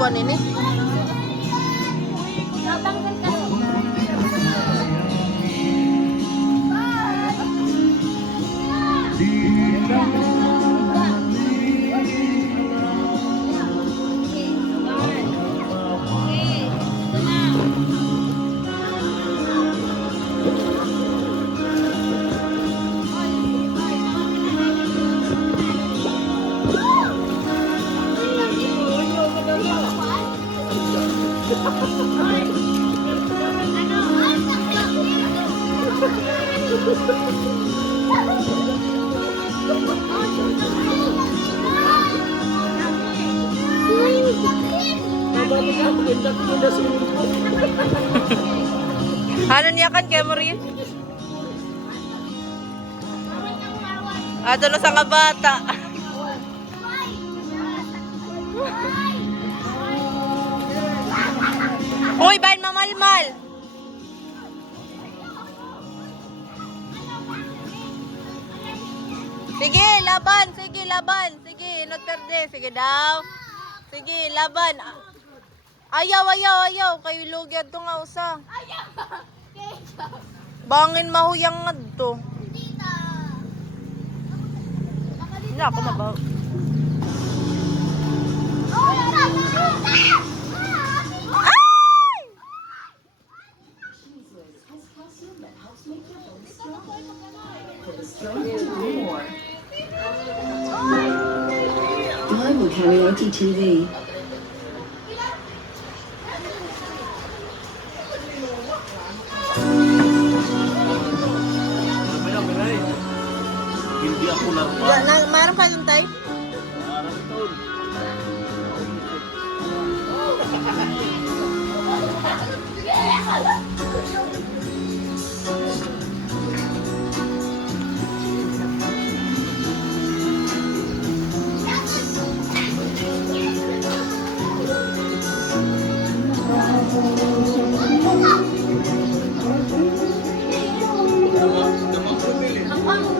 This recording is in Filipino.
kuan ini. Ano niya kan, Kemory? Ato na sa kabata. Hoy, bayan mamalmal. Sige, laban. Sige, laban. Sige, not perde. Sige daw. Sige, laban. Ayaw. Kayo lugyad to nga usa. Bangin mahuyang nga to. Hindi ako mabaw. Global Karaoke TV. Hindi ako laruan. Meron ka yung tayo? Parang ito. Ang